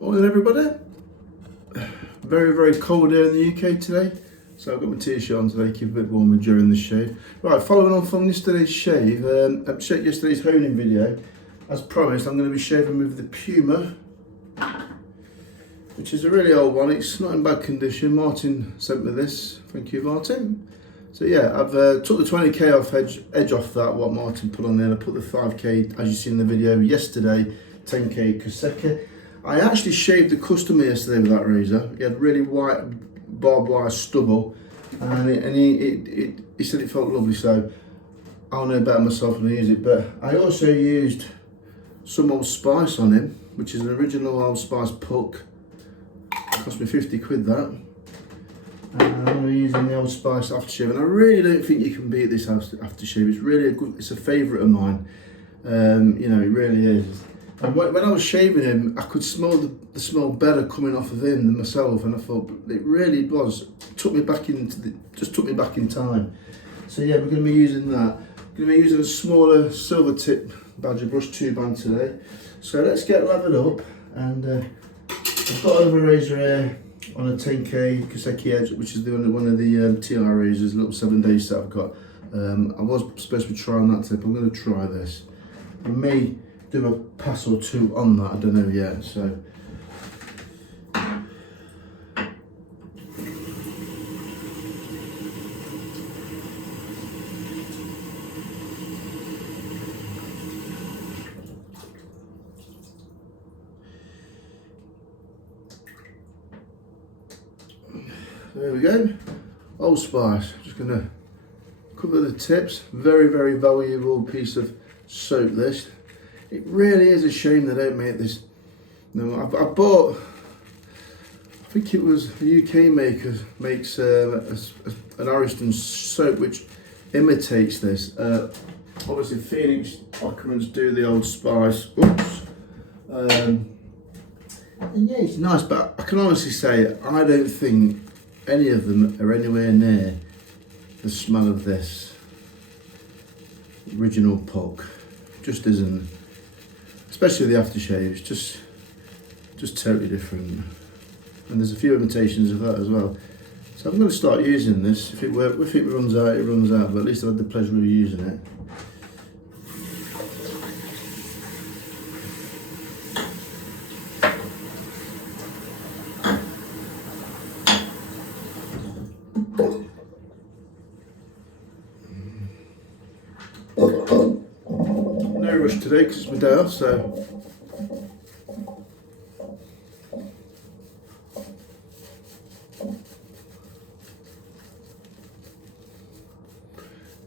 Morning everybody. Very cold here in the UK today, so I've got my t-shirt on today, keep a bit warmer during the shave. Right, following on from yesterday's shave, yesterday's honing video, as promised I'm going to be shaving with the Puma, which is a really old one. It's not in bad condition. Martin sent me this, thank you Martin. So yeah, I've took the 20k off edge off that, what Martin put on there. I put the 5k, as you see in the video yesterday, 10k kouseki. I actually shaved the customer yesterday with that razor. He had really white barbed wire stubble, and he said it felt lovely, so I'll know better myself when I use it. But I also used some Old Spice on him, which is an original Old Spice puck. Cost me 50 quid that. And I'm going to be using the Old Spice aftershave, and I really don't think you can beat this aftershave. It's really it's a favourite of mine. You know, it really is. And when I was shaving him, I could smell the smell better coming off of him than myself, and I thought it really was. Took me back in time. So yeah, we're going to be using that. We're going to be using a smaller silver tip badger brush 2-band today. So let's get lathered up, and I've got another razor here on a 10k kouseki edge, which is one of the TR razors, little 7 days that I've got. I was supposed to be trying that tip. I'm going to try this. I may do a pass or two on that, I don't know yet. So there we go. Old Spice. Just gonna cover the tips. Very valuable piece of soap this. It really is a shame they don't make this. No, I bought, I think it was a UK maker makes an Ariston soap which imitates this. Obviously Phoenix Occurrence do the Old Spice. Oops. And yeah, it's nice, but I can honestly say I don't think any of them are anywhere near the smell of this original puck. Just isn't. Especially the aftershaves, just totally different. And there's a few imitations of that as well. So I'm going to start using this. If it runs out, it runs out. But at least I've had the pleasure of using it. No rush today because it's my day off, so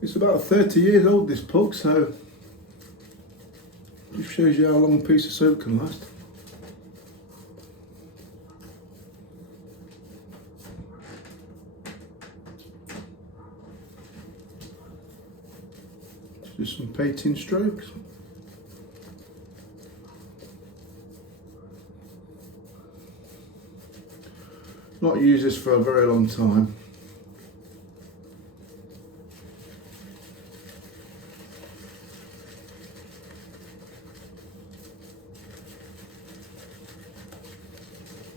it's about 30 years old, this puck, so just shows you how long a piece of soap can last. Just some painting strokes. Not used this for a very long time.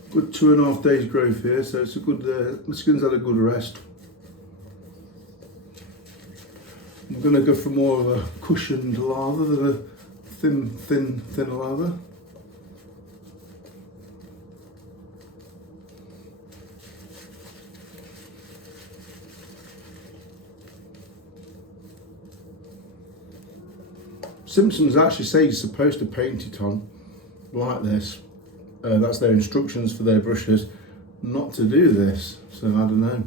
Good 2.5 days growth here, so it's a good. My skin's had a good rest. I'm going to go for more of a cushioned lather than a thin lather. Simpsons actually say you're supposed to paint it on like this. That's their instructions for their brushes, not to do this. So I don't know.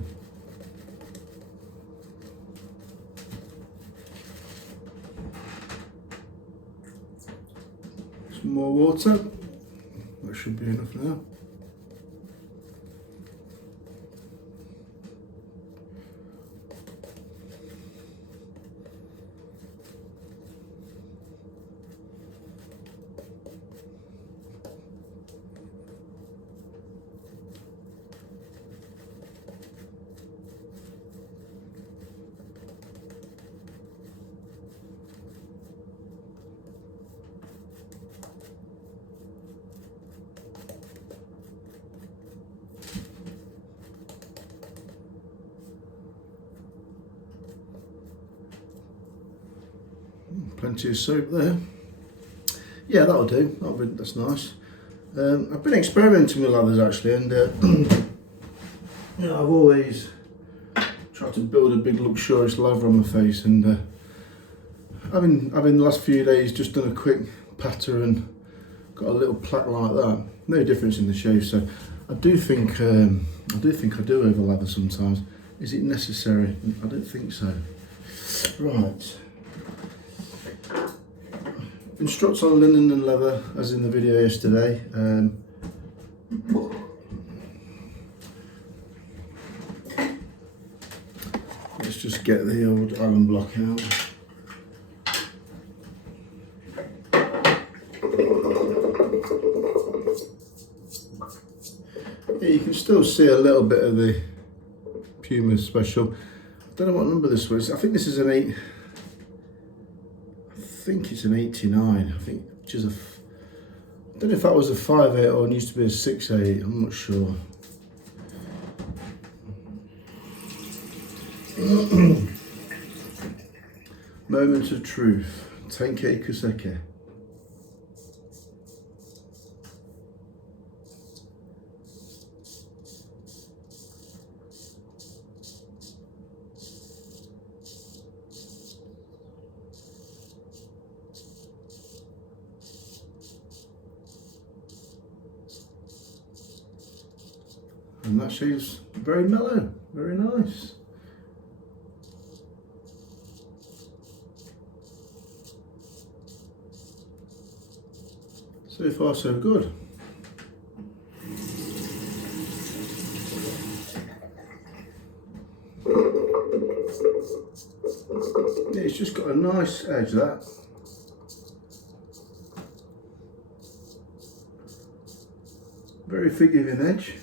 Some more water. That should be enough now. Plenty of soap there. Yeah, that'll do. That's nice. I've been experimenting with lathers actually, and you know, I've always tried to build a big luxurious lather on my face, and having the last few days just done a quick patter and got a little plaque like that. No difference in the shave, so I do think I do over lather sometimes. Is it necessary? I don't think so. Right. Instructs on linen and leather, as in the video yesterday. Let's just get the old Allen block out. Yeah, you can still see a little bit of the Puma special. I don't know what number this was. I think this is an 8. I think it's an 89. I think, which is a. I don't know if that was a 5.8 or it used to be a 6.8. I'm not sure. Moment of truth. 10k kouseki. And that shave's very mellow, very nice. So far so good. Yeah, it's just got a nice edge, that. Very forgiving edge.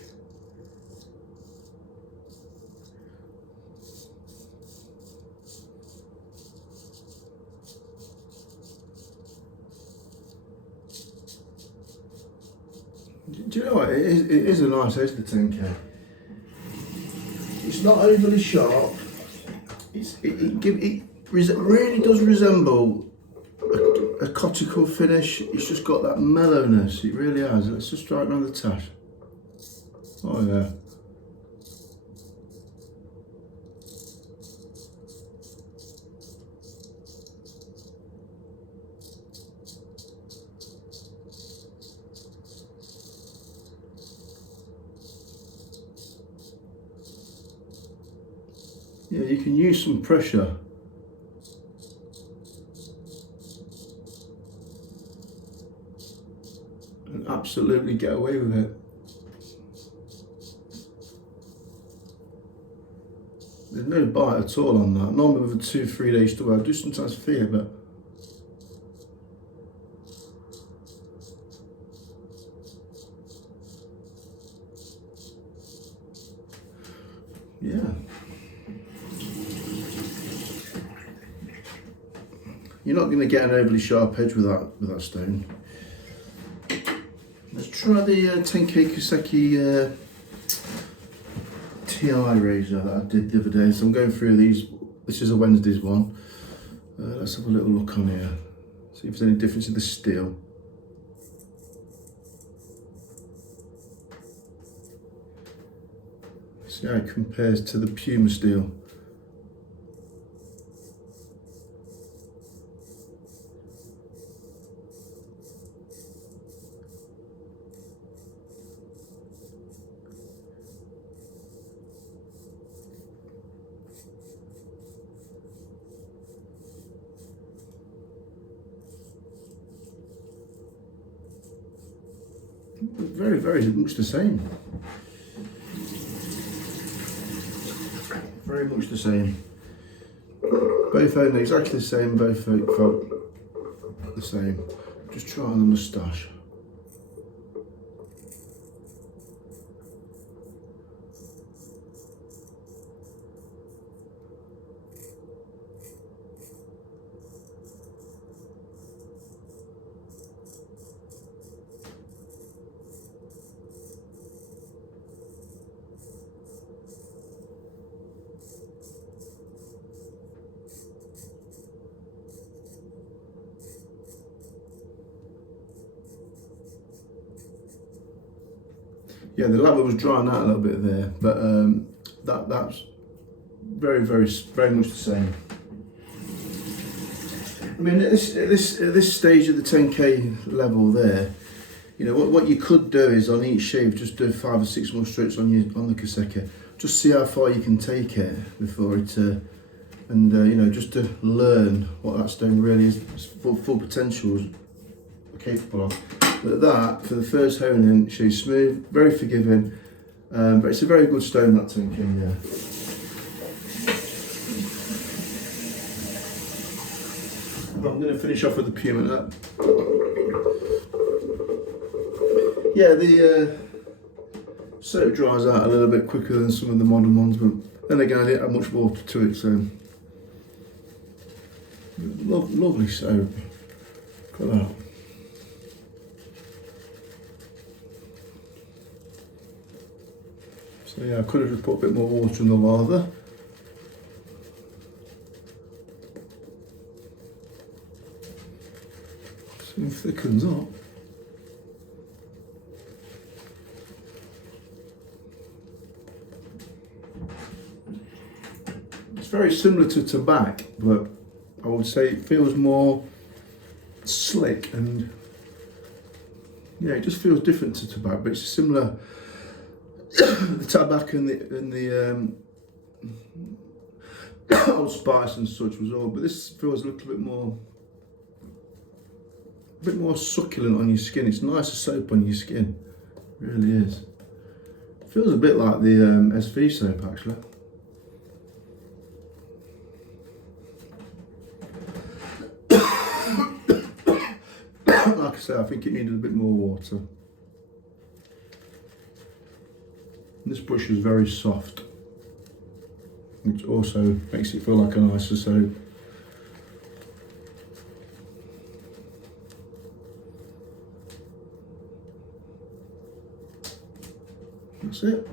Do you know what? It is a nice edge, the 10k. It's not overly sharp. It really does resemble a cuticle finish. It's just got that mellowness. It really has. Let's just try it around the tash. Oh yeah. Yeah, you can use some pressure. And absolutely get away with it. There's no bite at all on that. Normally with a 2-3 day store, I do sometimes feel it, but yeah. You're not going to get an overly sharp edge with that stone. Let's try the 10k kouseki TI razor that I did the other day. So I'm going through these. This is a Wednesday's one. Let's have a little look on here. See if there's any difference in the steel. See how it compares to the Puma steel. Very, very much the same. Very much the same. Both own exactly the same, both felt the same. Just try on the moustache. Yeah, the lather was drying out a little bit there, but that's very much the same. I mean, at this stage of the 10k level there, you know, what you could do is on each shave just do 5 or 6 more strokes on the kouseki. Just see how far you can take it before it, and you know, just to learn what that stone really is, full potential is capable of. But that, for the first honing, she's smooth, very forgiving, but it's a very good stone, that 10k, yeah. I'm going to finish off with the Puma now. Yeah, the soap dries out a little bit quicker than some of the modern ones, but then again, I didn't have much water to it, so lovely soap. Look at that. So yeah, I could have just put a bit more water in the lather. Soon thickens up. It's very similar to tobacco, but I would say it feels more slick, and yeah, it just feels different to tobacco, but it's similar. The tobacco and the old spice and such was all, but this feels a little bit more succulent on your skin. It's nicer soap on your skin, it really is. It feels a bit like the SV soap actually. Like I say, I think it needed a bit more water. This brush is very soft, which also makes it feel like a nicer soap. That's it.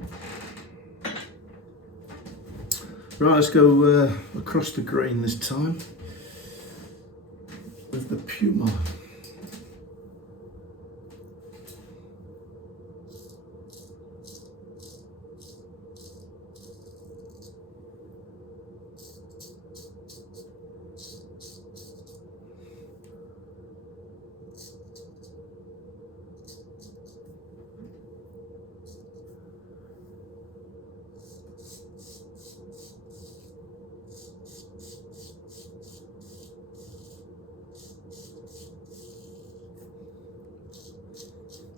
Right, let's go across the grain this time with the Puma.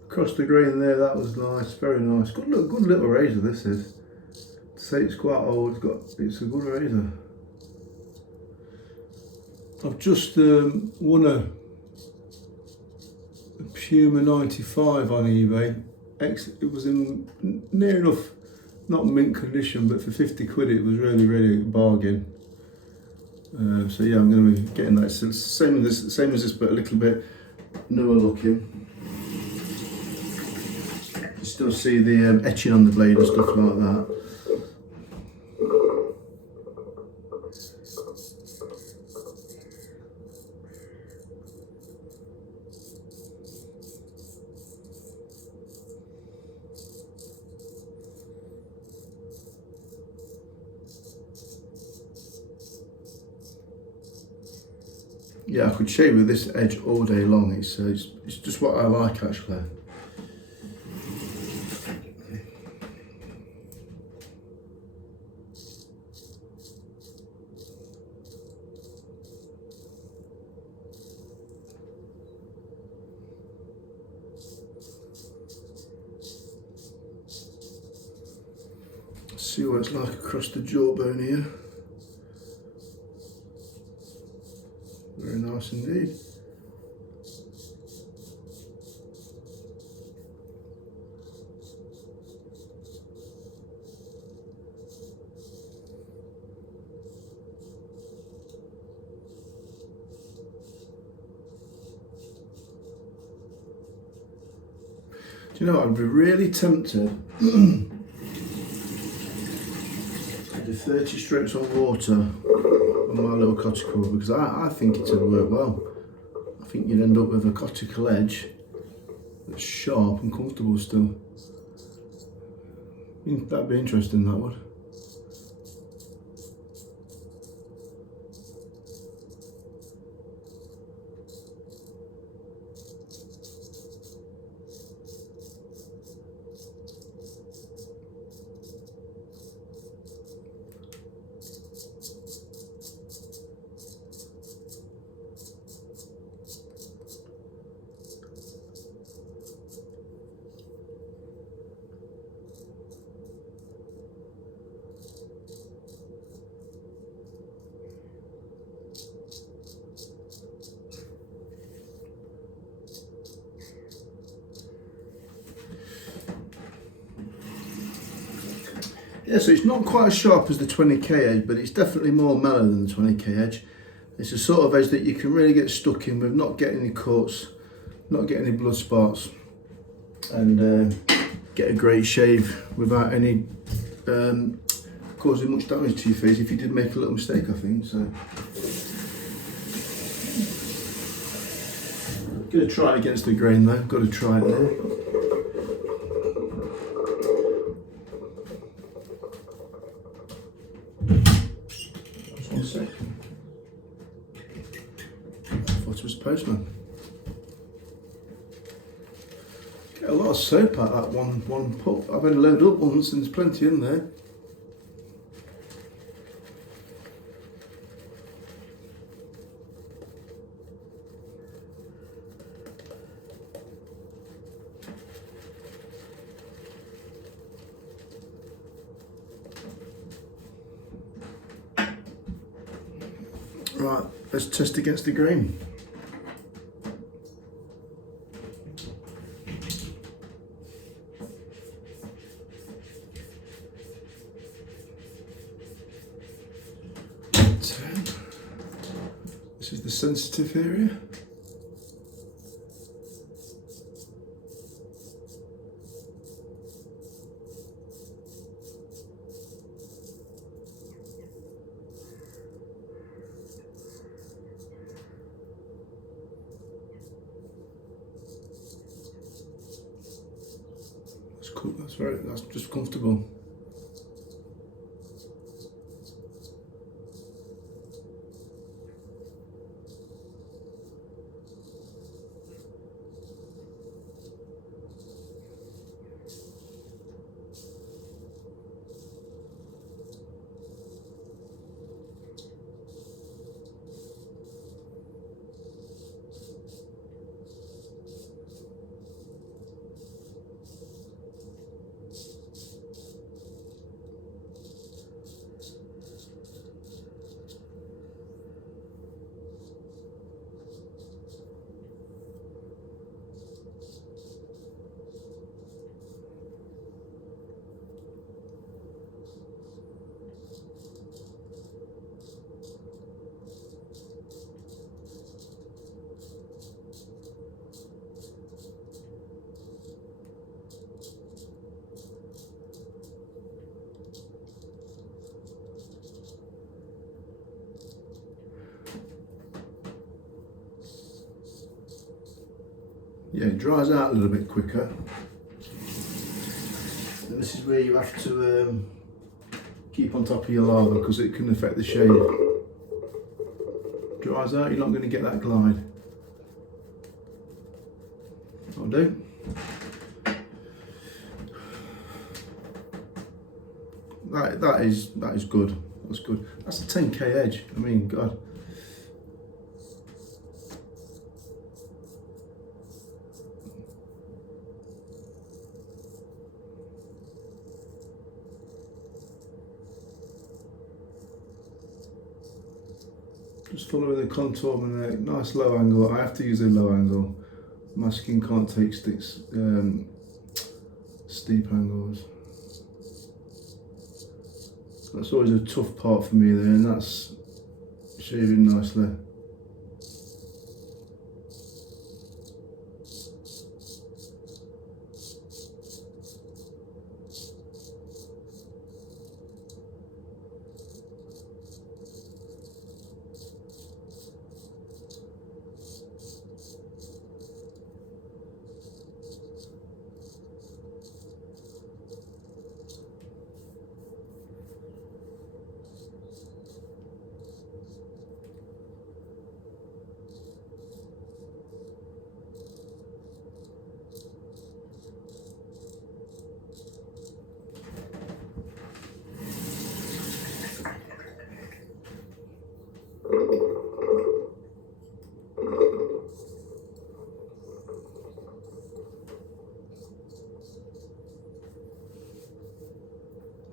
Across the grain there, that was nice, very nice. Good little razor this is. To say it's quite old, it's a good razor. I've just won a Puma 95 on eBay. It was in near enough, not mint condition, but for 50 quid it was really a bargain. So yeah, I'm going to be getting that. So it's same as this, but a little bit newer looking. You still see the etching on the blade and stuff like that. Yeah, I could shave with this edge all day long. It's just what I like actually. See what it's like across the jawbone here. Very nice indeed. Do you know what, I'd be really tempted to do 30 strokes on water on my little cuticle, because I think it would work well. I think you'd end up with a cuticle edge that's sharp and comfortable still. That'd be interesting, that would. Yeah, so it's not quite as sharp as the 20k edge, but it's definitely more mellow than the 20k edge. It's a sort of edge that you can really get stuck in with, not getting any cuts, not getting any blood spots, and get a great shave without any causing much damage to your face if you did make a little mistake, I think. So, gonna try it against the grain though. Got to try it there. Just 1 sec. I thought it was a postman. Get a lot of soap out that one pup. I've only loaded up once and there's plenty in there. Right, let's test against the grain. This is the sensitive area. That's cool, that's just comfortable. Yeah, it dries out a little bit quicker. And this is where you have to keep on top of your lather because it can affect the shade. Dries out, you're not going to get that glide. That'll do. That is good. That's good. That's a 10k edge. I mean, God. Just following the contour and a nice low angle. I have to use a low angle. My skin can't take steep angles. That's always a tough part for me there, and that's shaving nicely.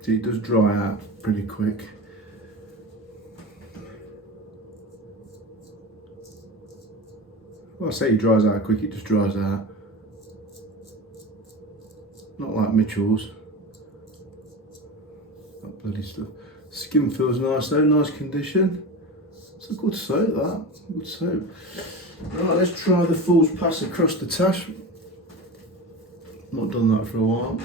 See, it does dry out pretty quick. Well, I say it dries out quick, it just dries out. Not like Mitchell's. That bloody stuff. Skin feels nice though, nice condition. It's a good soap, that. Good soap. Right, let's try the false pass across the tash. Not done that for a while.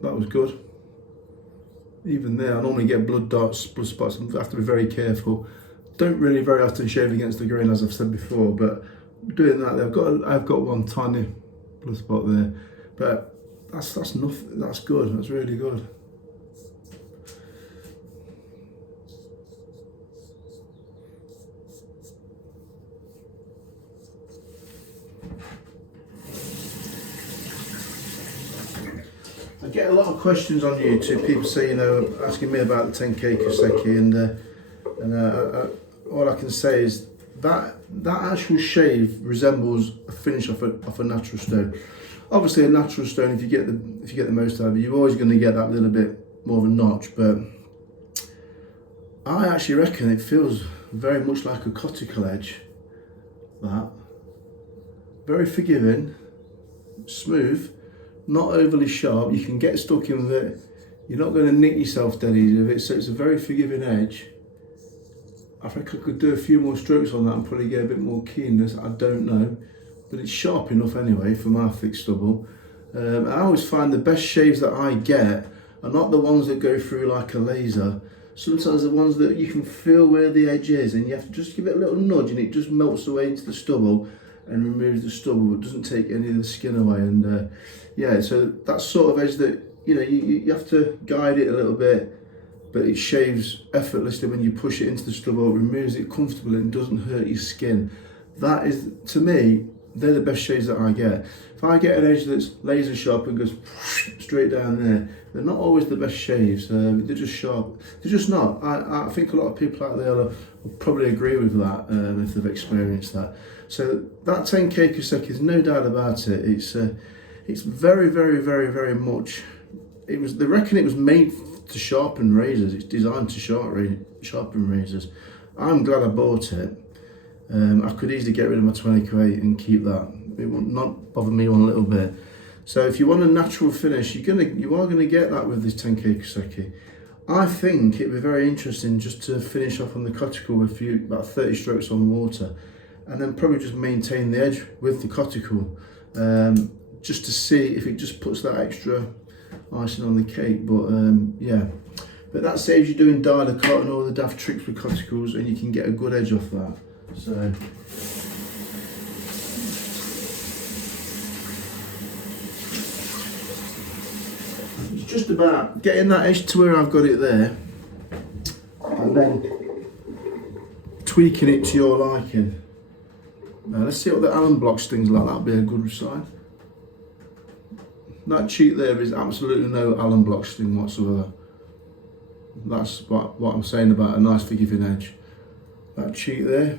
That was good. Even there, I normally get blood darts, blood spots. I have to be very careful. Don't really very often shave against the grain, as I've said before, but doing that, I've got one tiny blood spot there, but that's nothing. That's good. That's really good. I get a lot of questions on YouTube. People say, you know, asking me about the 10k kouseki, and all I can say is that actual shave resembles a finish off a natural stone. Obviously, a natural stone, if you get the most out of it, you're always going to get that little bit more of a notch. But I actually reckon it feels very much like a cuticle edge. That very forgiving, smooth. Not overly sharp, you can get stuck in with it, you're not going to nick yourself dead easy with it, so it's a very forgiving edge. I think I could do a few more strokes on that and probably get a bit more keenness, I don't know, but it's sharp enough anyway for my thick stubble. And I always find the best shaves that I get are not the ones that go through like a laser, sometimes the ones that you can feel where the edge is and you have to just give it a little nudge and it just melts away into the stubble and removes the stubble, but doesn't take any of the skin away. And yeah, so that sort of edge that, you know, you have to guide it a little bit, but it shaves effortlessly when you push it into the stubble, it removes it comfortably and doesn't hurt your skin. That is, to me, they're the best shaves that I get. If I get an edge that's laser sharp and goes straight down there, they're not always the best shaves. They're just sharp. They're just not. I think a lot of people out there will probably agree with that if they've experienced that. So that 10k kouseki, there's no doubt about it. It's very, very, very, very much. They reckon it was made to sharpen razors. It's designed to sharpen razors. I'm glad I bought it. I could easily get rid of my 20k and keep that. It would not bother me one little bit. So if you want a natural finish, you are gonna get that with this 10k kouseki. I think it'd be very interesting just to finish off on the cuticle with about 30 strokes on water, and then probably just maintain the edge with the cuticle, just to see if it just puts that extra icing on the cake. But yeah, but that saves you doing dialer cut and all the daft tricks with cuticles, and you can get a good edge off that. So it's just about getting that edge to where I've got it there, and then tweaking it to your liking. Now let's see what the Allen block stings like. That'll be a good sign. That cheek there is absolutely no Allen block sting whatsoever. That's what I'm saying about a nice forgiving edge. That cheek there,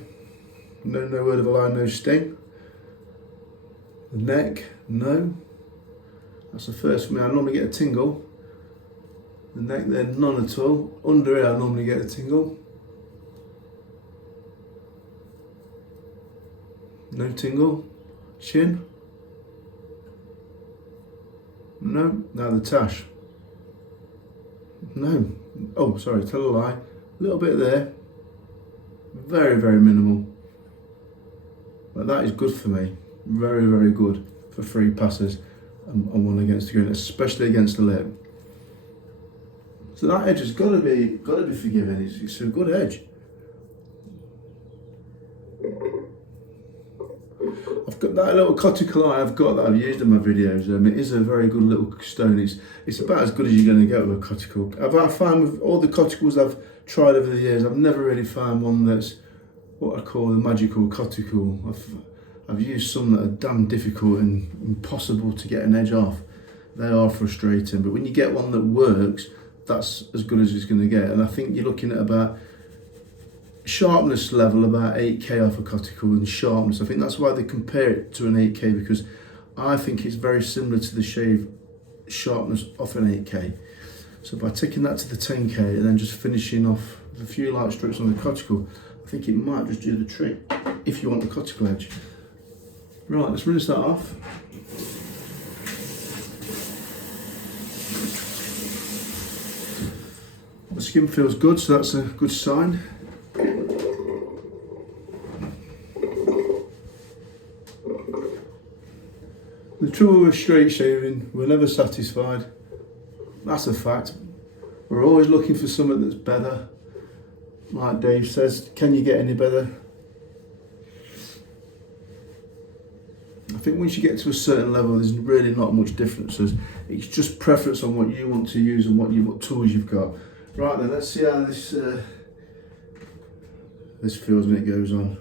no word of a lie, no sting. The neck, no. That's the first for me. I normally get a tingle. The neck there, none at all. Under here, I normally get a tingle. No tingle. Chin. No. Now the tash. No. Oh, sorry, tell a lie. A little bit there. Very, very minimal. But that is good for me. Very, very good for free passes. and one against the grain, especially against the lip. So that edge has got to be forgiving. It's a good edge. I've got that little cuticle I've got that I've used in my videos. It is a very good little stone. It's about as good as you're going to get with a cuticle. I found with all the cuticles I've tried over the years, I've never really found one that's what I call the magical cuticle. I've used some that are damn difficult and impossible to get an edge off. They are frustrating, but when you get one that works, that's as good as it's going to get. And I think you're looking at about sharpness level about 8K off a cuticle and sharpness. I think that's why they compare it to an 8K, because I think it's very similar to the shave sharpness off an 8K. So by taking that to the 10K and then just finishing off with a few light strokes on the cuticle, I think it might just do the trick if you want the cuticle edge. Right, let's rinse that off. The skin feels good, so that's a good sign. The trouble with straight shaving, we're never satisfied. That's a fact. We're always looking for something that's better. Like Dave says, can you get any better? I think once you get to a certain level, there's really not much difference. It's just preference on what you want to use and what tools you've got. Right then, let's see how this feels when it goes on.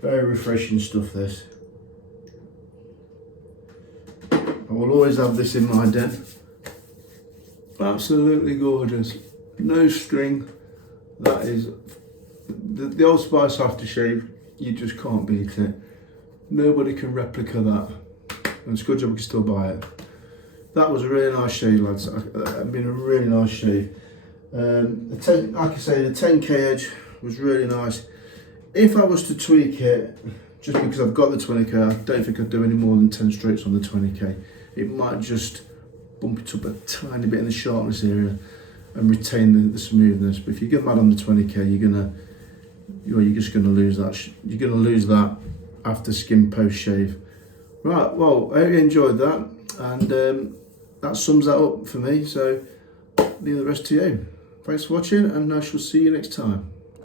Very refreshing stuff, this. I will always have this in my den. Absolutely gorgeous. No string. That is the Old Spice aftershave. You just can't beat it. Nobody can replica that. And it's a good job we can still buy it. That was a really nice shave, lads. It's been a really nice shave. Like I say, the 10K edge was really nice. If I was to tweak it, just because I've got the 20K, I don't think I'd do any more than 10 strokes on the 20K. It might just bump it up a tiny bit in the sharpness area and retain the smoothness. But if you get mad on the 20K, you're just gonna lose that. You're gonna lose that after skin post shave. Right. Well, I hope you enjoyed that, and that sums that up for me. So leave the rest to you. Thanks for watching, and I shall see you next time.